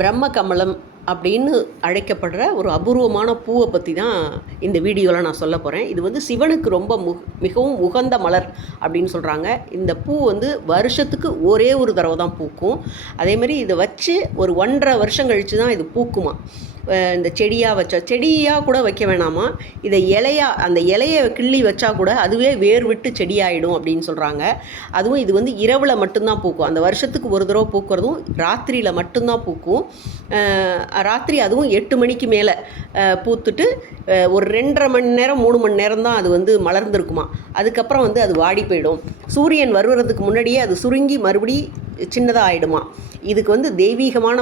பிரம்ம கமலம் அப்படின்னு அழைக்கப்படுற ஒரு அபூர்வமான பூவை பற்றி தான் இந்த வீடியோவில் நான் சொல்ல போகிறேன். இது வந்து சிவனுக்கு ரொம்ப மிகவும் உகந்த மலர் அப்படின்னு சொல்கிறாங்க. இந்த பூ வந்து வருஷத்துக்கு ஒரே ஒரு தடவை தான் பூக்கும். அதேமாதிரி இதை வச்சு ஒரு 1.5 வருஷம் கழித்து தான் இது பூக்குமா. இந்த செடியாக கூட வைக்க வேணாமா, இதை அந்த இலையை கிள்ளி வச்சா கூட அதுவே வேர் விட்டு செடியாயிடும் அப்படின்னு சொல்கிறாங்க. அதுவும் இது வந்து இரவில் மட்டும்தான் பூக்கும். அந்த வருஷத்துக்கு ஒரு தடவை பூக்கிறதும் ராத்திரியில் மட்டும்தான் பூக்கும். ராத்திரி அதுவும் 8 மணிக்கு மேலே பூத்துட்டு ஒரு 2.5 மணி நேரம் 3 மணி நேரம் தான் அது வந்து மலர்ந்துருக்குமா. அதுக்கப்புறம் வந்து அது வாடி போயிடும். சூரியன் வருவதுக்கு முன்னாடியே அது சுருங்கி மறுபடி சின்னதாக ஆகிடுமா. இதுக்கு வந்து தெய்வீகமான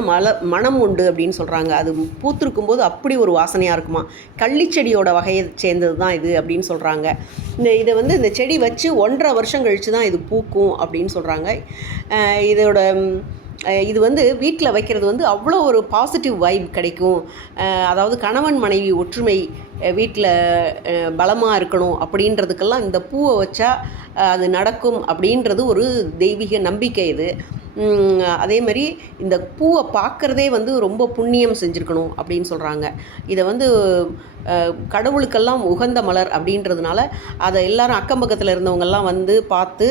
மனம் உண்டு அப்படின்னு சொல்கிறாங்க. அது பூத்திருக்கும் போது அப்படி ஒரு வாசனையாக இருக்குமா. கள்ளிச்செடியோட வகையை சேர்ந்தது தான் இது அப்படின்னு சொல்கிறாங்க. இதை வந்து இந்த செடி வச்சு 1.5 வருஷம் கழித்து தான் இது பூக்கும் அப்படின்னு சொல்கிறாங்க. இது வந்து வீட்டில் வைக்கிறது வந்து அவ்வளோ ஒரு பாசிட்டிவ் வைப் கிடைக்கும். அதாவது கணவன் மனைவி ஒற்றுமை வீட்டில் பலமாக இருக்கணும் அப்படின்றதுக்கெல்லாம் இந்த பூவை வச்சா அது நடக்கும் அப்படின்றது ஒரு தெய்வீக நம்பிக்கை இது. அதே மாதிரி இந்த பூவை பார்க்குறதே வந்து ரொம்ப புண்ணியம் செஞ்சுருக்கணும் அப்படின்னு சொல்கிறாங்க. இதை வந்து கடவுளுக்கெல்லாம் உகந்த மலர் அப்படின்றதுனால அதை எல்லாரும் அக்கம் பக்கத்தில் இருந்தவங்கெல்லாம் வந்து பார்த்து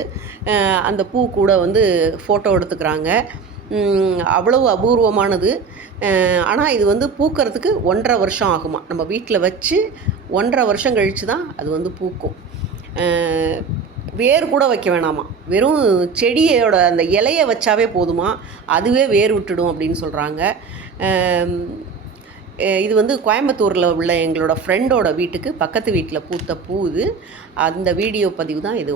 அந்த பூ கூட வந்து ஃபோட்டோ எடுத்துக்கிறாங்க. அவ்வளவு அபூர்வமானது. ஆனால் இது வந்து பூக்கிறதுக்கு 1.5 வருஷம் ஆகுமா. நம்ம வீட்டில் வச்சு 1.5 வருஷம் கழித்து தான் அது வந்து பூக்கும். வேர் கூட வைக்க வேணாமா, வெறும் செடியோட அந்த இலையை வச்சாவே போதுமா, அதுவே வேர் விட்டுடும் அப்படின்னு சொல்கிறாங்க. இது வந்து கோயம்புத்தூரில் உள்ள எங்களோட ஃப்ரெண்டோட வீட்டுக்கு பக்கத்து வீட்டில் பூத்த பூ இது. அந்த வீடியோ பதிவு தான் இது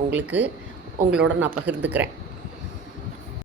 உங்களோட நான் பகிர்ந்துக்கிறேன்.